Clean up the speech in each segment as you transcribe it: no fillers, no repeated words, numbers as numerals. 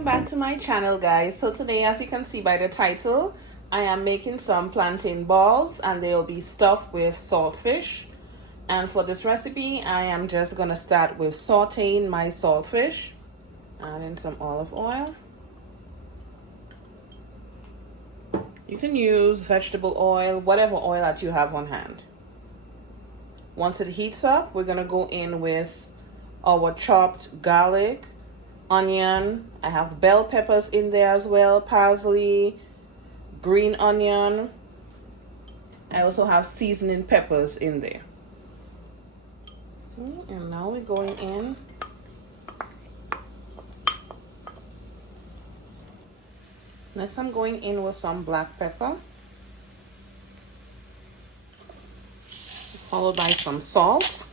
Welcome back to my channel, guys. So today, as you can see by the title, I am making some plantain balls and they'll be stuffed with saltfish. And for this recipe, I am just gonna start with sauteing my saltfish. Add in some olive oil. You can use vegetable oil, whatever oil that you have on hand. Once it heats up, we're gonna go in with our chopped garlic, onion. I have bell peppers in there as well, parsley, green onion. I also have seasoning peppers in there. And now we're going in. Next, I'm going in with some black pepper, followed by some salt.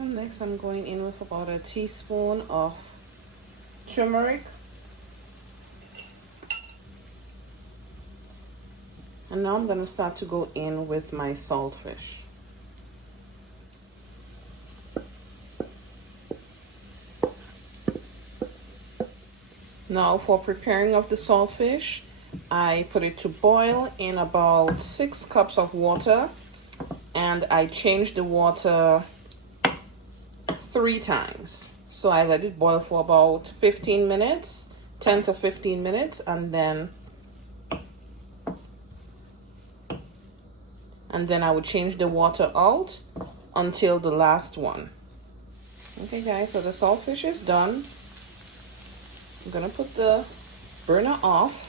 And next, I'm going in with about a teaspoon of turmeric. And now I'm going to start to go in with my saltfish. Now for preparing of the saltfish, I put it to boil in about 6 cups of water, and I changed the water 3 times. So I let it boil for about 15 minutes, 10 to 15 minutes, and then I would change the water out until the last one. Okay guys, so the saltfish is done. I'm gonna put the burner off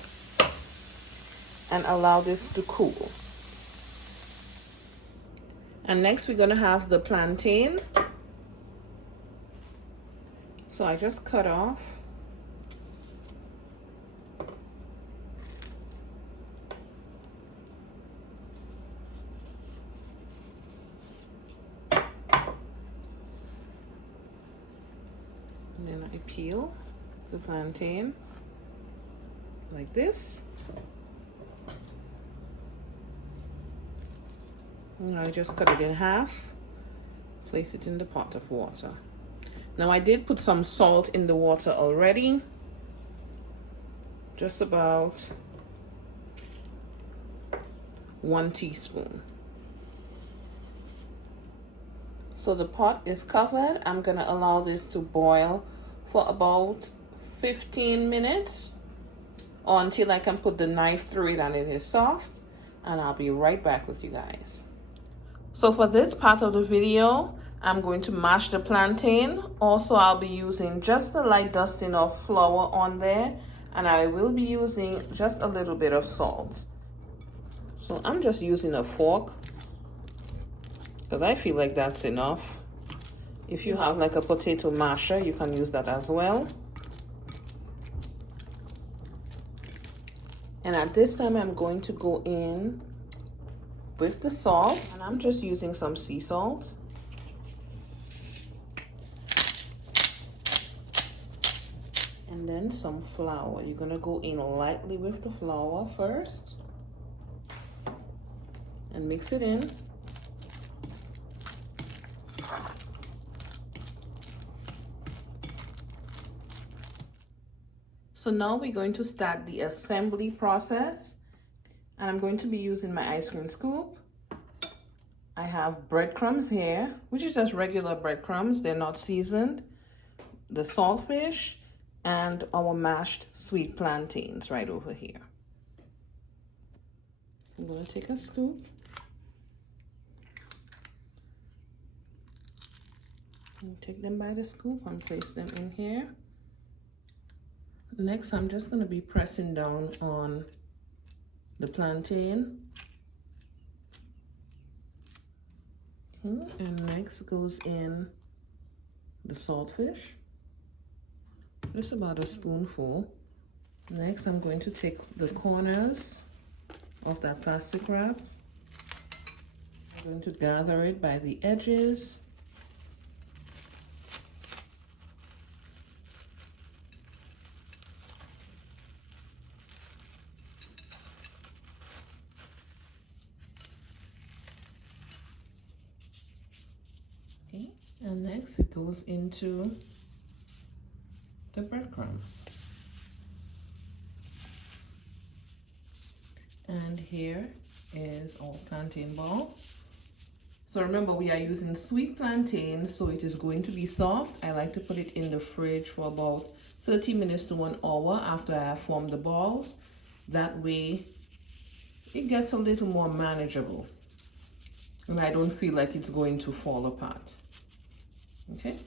and allow this to cool. And next we're gonna have the plantain. So I just cut off. And then I peel the plantain like this. And I just cut it in half, place it in the pot of water. Now I did put some salt in the water already, just about 1 teaspoon. So the pot is covered. I'm gonna allow this to boil for about 15 minutes or until I can put the knife through it and it is soft, and I'll be right back with you guys. So for this part of the video, I'm going to mash the plantain. Also, I'll be using just a light dusting of flour on there, and I will be using just a little bit of salt. So I'm just using a fork because I feel like that's enough. If you have like a potato masher, you can use that as well. And at this time, I'm going to go in with the salt, and I'm just using some sea salt. And then some flour. You're gonna go in lightly with the flour first and mix it in. So now we're going to start the assembly process, and I'm going to be using my ice cream scoop. I have breadcrumbs here, which is just regular breadcrumbs. They're not seasoned. The saltfish and our mashed sweet plantains right over here. I'm going to take a scoop and take them by the scoop and place them in here. Next, I'm just going to be pressing down on the plantain. Okay, and next goes in the saltfish, just about a spoonful. Next, I'm going to take the corners of that plastic wrap. I'm going to gather it by the edges. Okay, And next it goes into the breadcrumbs. And here is our plantain ball. So remember, we are using sweet plantains, so it is going to be soft. I like to put it in the fridge for about 30 minutes to 1 hour after I have formed the balls. That way it gets a little more manageable and I don't feel like it's going to fall apart. Okay,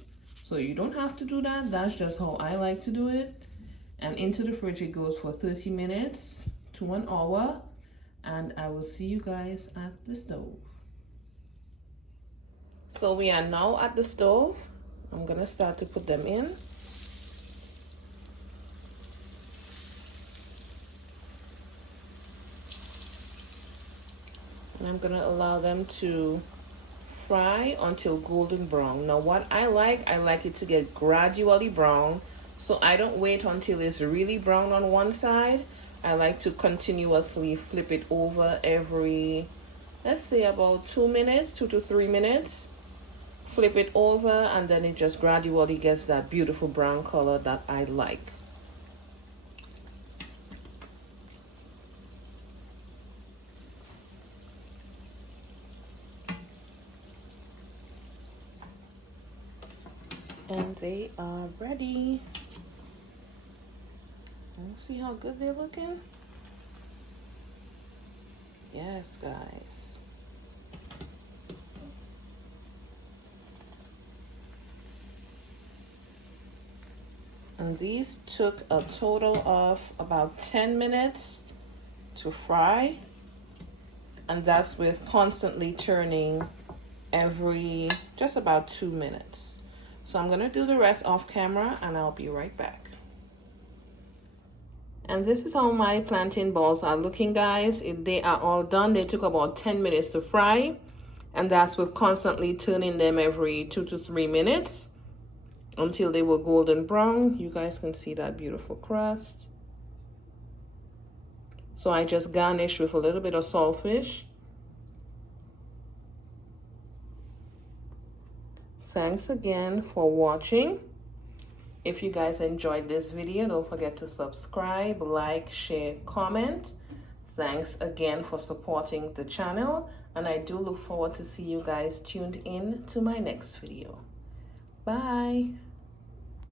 so you don't have to do that. That's just how I like to do it. And into the fridge it goes for 30 minutes to 1 hour, and I will see you guys at the stove. So we are now at the stove. I'm gonna start to put them in. And I'm gonna allow them to fry until golden brown. Now what I like it to get gradually brown. So I don't wait until it's really brown on one side. I like to continuously flip it over every, let's say about 2 minutes, 2 to 3 minutes. Flip it over and then it just gradually gets that beautiful brown color that I like. And they are ready. See how good they're looking? Yes, guys. And these took a total of about 10 minutes to fry. And that's with constantly turning every just about 2 minutes. So I'm gonna do the rest off camera and I'll be right back. And this is how my plantain balls are looking, guys. They are all done. They took about 10 minutes to fry, and that's with constantly turning them every 2 to 3 minutes until they were golden brown. You guys can see that beautiful crust. So I just garnish with a little bit of saltfish. Thanks again for watching. If you guys enjoyed this video, don't forget to subscribe, like, share, comment. Thanks again for supporting the channel, and I do look forward to see you guys tuned in to my next video. Bye.